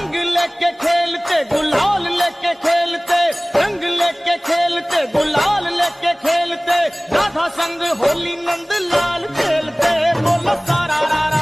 रंग लेके खेलते गुलाल लेके खेलते, रंग लेके खेलते गुलाल लेके खेलते, राधा संग होली नंद लाल खेलते, बोलो सारा रारा।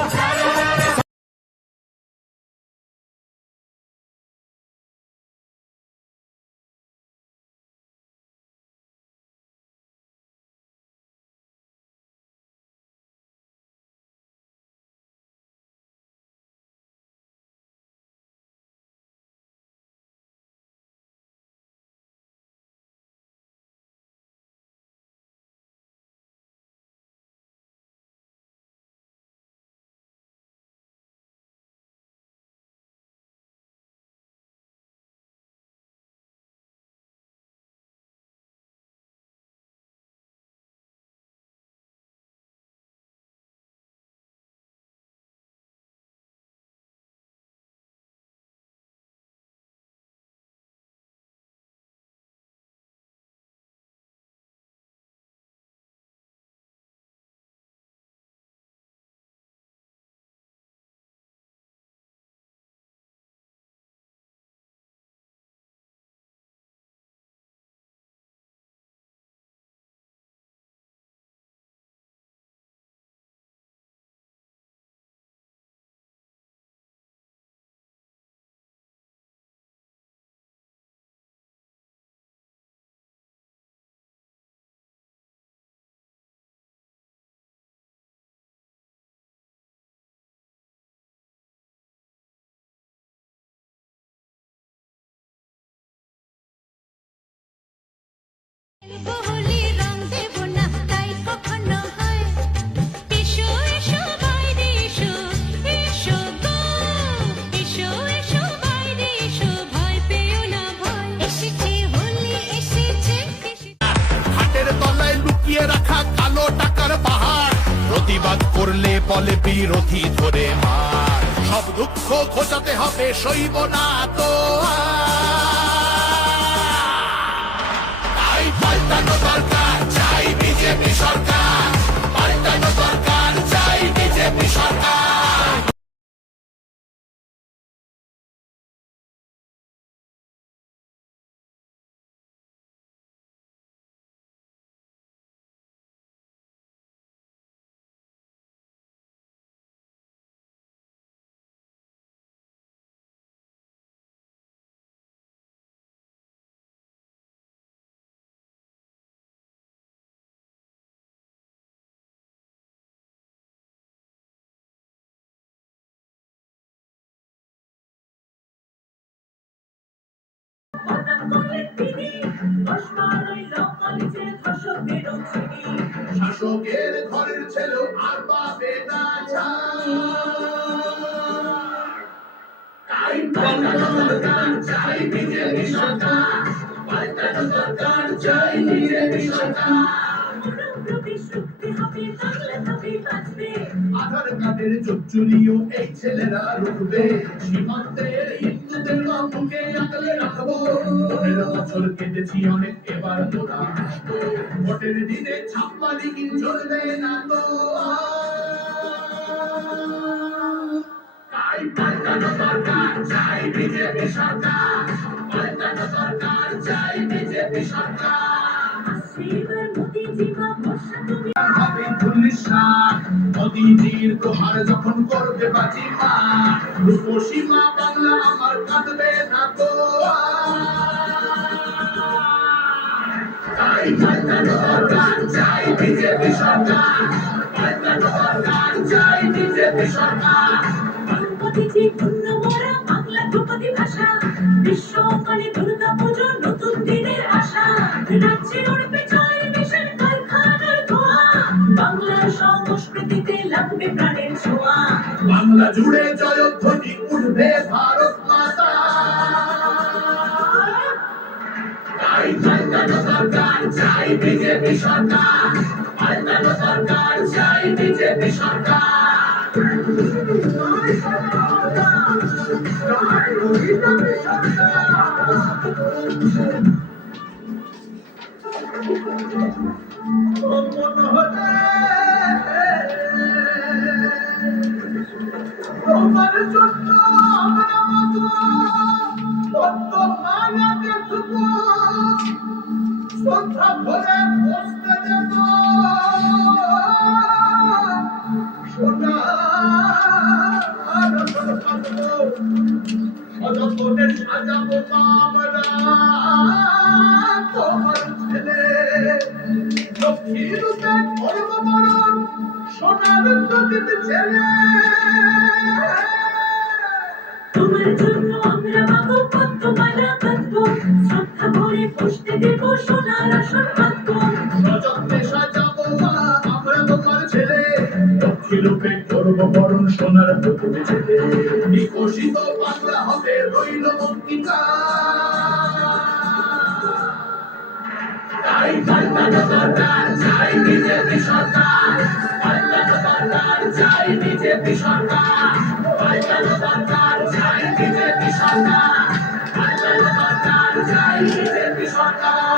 প্রতিবাদ করলে বলে বিরোধী ধরে মার, সব দুঃখ ঘোচাতে হবে সইব না তো। তাই পাল্টানো দরকার, চাই বিজেপি সরকার, পাল্টানো দরকার, চাই বিজেপি সরকার। শাসকের ঘরের ছেলে আর পাবে না তাই পাল্টানো দরকার, চাই বিজেপি সরকার, পাল্টানো দরকার, চাই বিজেপি সরকার। আধার কার্ডের চুরিও এই ছেলেরা রুখবে, সীমান্তের হিন্দুদের মুখে আগলে রাখবো। 15 বছর কেটেছি অনেক, এবার তোরা আসবো, ভোটের দিনে ছাপ্পানি কি চলবে না তো। তাই পাল্টানো দরকার, চাই বিজেপি সরকার, পাল্টানো দরকার, চাই বিজেপি সরকার। মোদীজির দোহার যখন করবে বাজি মা, রূপসীমা বাংলা আমার কাঁদবে না তো। তাই পাল্টানো দরকার, চাই বিজেপি সরকার, পাল্টানো দরকার, চাই বিজেপি সরকার। মোদীজি পূর্ণ মোরা বাংলা ধ্রুপদী ভাষা, বিশ্বকালে দুর্গা পুজো নতুন দিনের আশা, রাজ্যে উঠবে জয় মিশন কারখানার ধোঁয়া, বাংলার সংস্কৃতিতে লাগবে প্রাণের ছোঁয়া, বাংলা জুড়ে জয়ধ্বনি উঠবে ভারত মাতা। তাই পাল্টানো দরকার, চাই বিজেপি সরকার, পাল্টানো দরকার, চাই বিজেপি সরকার। তোমার জন্য আমরা হিরুতে করব বরণ সোনার প্রদীপ ছেলে তোমার জন্য আমরা মাগো পদ্মমালা কাঁদব, শ্রদ্ধা ভরে পুষতে দেব সোনার আসন পাতব। সযত্নে সাজাবো মা আমরা তোমার ছেলে লক্ষ্মী রূপে করব বরণ সোনার প্রদীপ ছেলে বিকশিত বাংলা হবে রইল অঙ্কিতা তাই পাল্টানো দরকার চাই বিজেপি সরকার পাল্টানো দরকার চাই বিজেপি সরকার পাল্টানো দরকার চাই বিজেপি সরকার পাল্টানো দরকার চাই বিজেপি সরকার